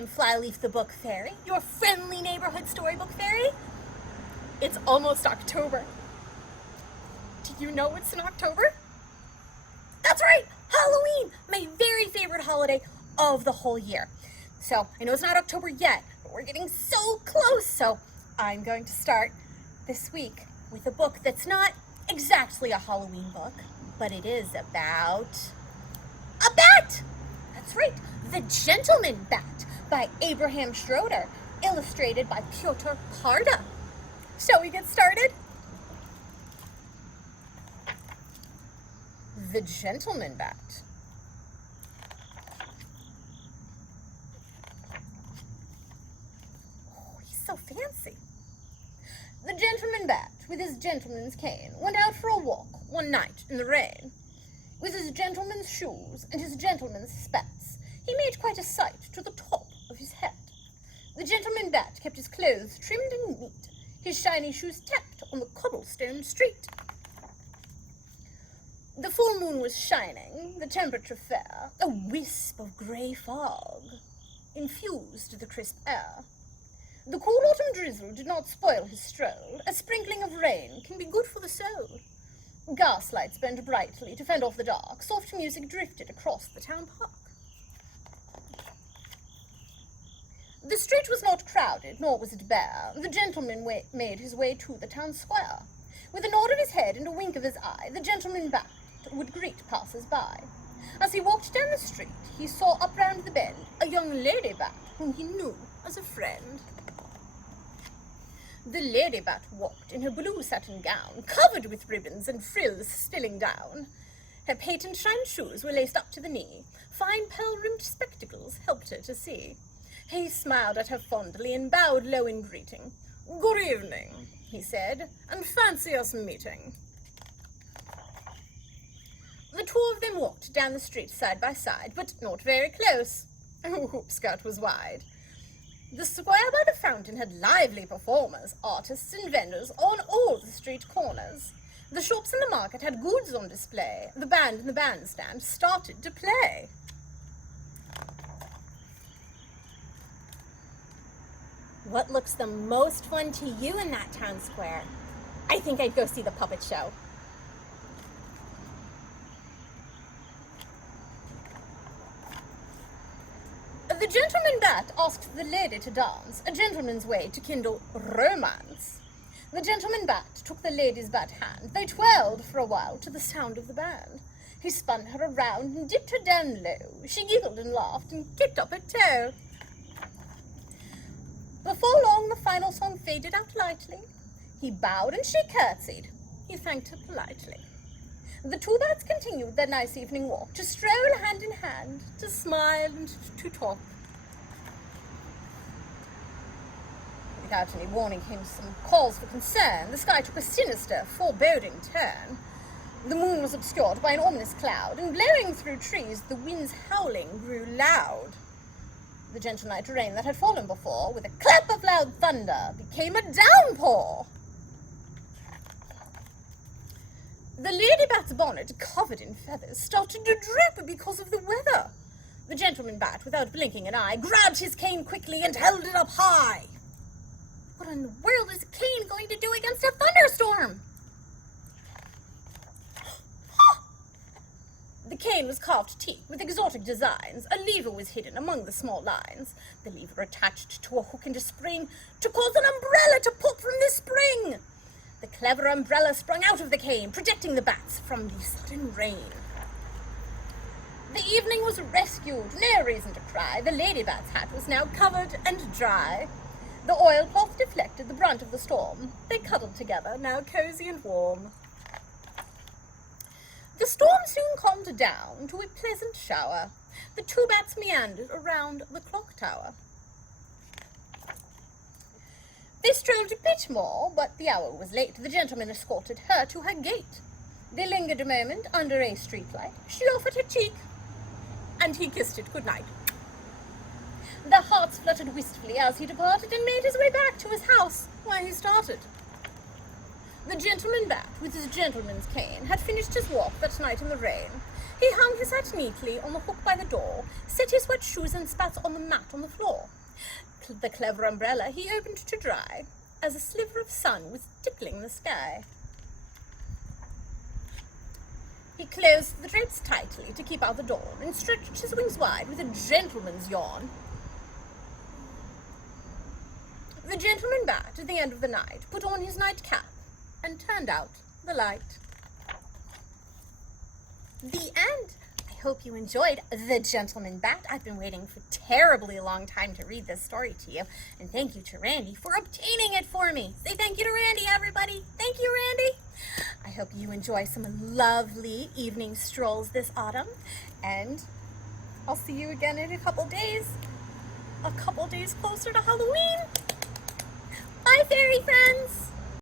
I'm Flyleaf the Book Fairy, your friendly neighborhood storybook fairy. It's almost October. Do you know what's in October? That's right, Halloween, my very favorite holiday of the whole year. So, I know it's not October yet, but we're getting so close, so I'm going to start this week with a book that's not exactly a Halloween book, but it is about a bat! That's right, The Gentleman Bat by Abraham Schroeder, illustrated by Piotr Parda. Shall we get started? The Gentleman Bat. Oh, he's so fancy. The Gentleman Bat, with his gentleman's cane, went out for a walk one night in the rain. With his gentleman's shoes and his gentleman's spats, he made quite a sight to the top of his hat. The Gentleman Bat kept his clothes trimmed and neat, his shiny shoes tapped on the cobblestone street. The full moon was shining, the temperature fair, a wisp of grey fog infused the crisp air. The cool autumn drizzle did not spoil his stroll. A sprinkling of rain can be good for the soul. Gas lights burned brightly to fend off the dark. Soft music drifted across the town park. The street was not crowded, nor was it bare. The gentleman made his way to the town square. With a nod of his head and a wink of his eye, the Gentleman Bat would greet passers-by. As he walked down the street, he saw up round the bend a young lady bat whom he knew as a friend. The lady bat walked in her blue satin gown, covered with ribbons and frills spilling down. Her patent shine shoes were laced up to the knee. Fine pearl-rimmed spectacles helped her to see. He smiled at her fondly and bowed low in greeting. "Good evening," he said, "and fancy us meeting." The two of them walked down the street side by side, but not very close. Her hoop skirt was wide. The square by the fountain had lively performers, artists and vendors on all the street corners. The shops in the market had goods on display. The band in the bandstand started to play. What looks the most fun to you in that town square? I think I'd go see the puppet show. The Gentleman Bat asked the lady to dance, a gentleman's way to kindle romance. The Gentleman Bat took the lady's bat hand. They twirled for a while to the sound of the band. He spun her around and dipped her down low. She giggled and laughed and kicked up her toe. Before long, the final song faded out lightly. He bowed and she curtsied. He thanked her politely. The two bats continued their nice evening walk, to stroll hand in hand, to smile and to talk. Without any warning came some calls for concern. The sky took a sinister, foreboding turn. The moon was obscured by an ominous cloud, and blowing through trees, the wind's howling grew loud. The gentle night rain that had fallen before, with a clap of loud thunder, became a downpour. The lady bat's bonnet, covered in feathers, started to drip because of the weather. The Gentleman Bat, without blinking an eye, grabbed his cane quickly and held it up high. What in the world is a cane going to do against a thunderstorm? The cane was carved teak with exotic designs. A lever was hidden among the small lines. The lever attached to a hook and a spring to cause an umbrella to pop from the spring. The clever umbrella sprung out of the cane, protecting the bats from the sudden rain. The evening was rescued, no reason to cry. The lady bat's hat was now covered and dry. The oilcloth deflected the brunt of the storm. They cuddled together, now cozy and warm. The storm soon calmed down to a pleasant shower. The two bats meandered around the clock tower. They strolled a bit more, but the hour was late. The gentleman escorted her to her gate. They lingered a moment under a streetlight. She offered her cheek, and he kissed it goodnight. Their hearts fluttered wistfully as he departed and made his way back to his house, where he started. The gentleman bat, with his gentleman's cane, had finished his walk that night in the rain. He hung his hat neatly on the hook by the door, set his wet shoes and spats on the mat on the floor. The clever umbrella he opened to dry, as a sliver of sun was tickling the sky. He closed the drapes tightly to keep out the dawn, and stretched his wings wide with a gentleman's yawn. The gentleman bat, at the end of the night, put on his nightcap and turned out the light. The end. I hope you enjoyed The Gentleman Bat. I've been waiting for a terribly long time to read this story to you, and thank you to Randy for obtaining it for me. Say thank you to Randy, everybody. Thank you, Randy. I hope you enjoy some lovely evening strolls this autumn, and I'll see you again in a couple days closer to Halloween. Bye, fairy friends.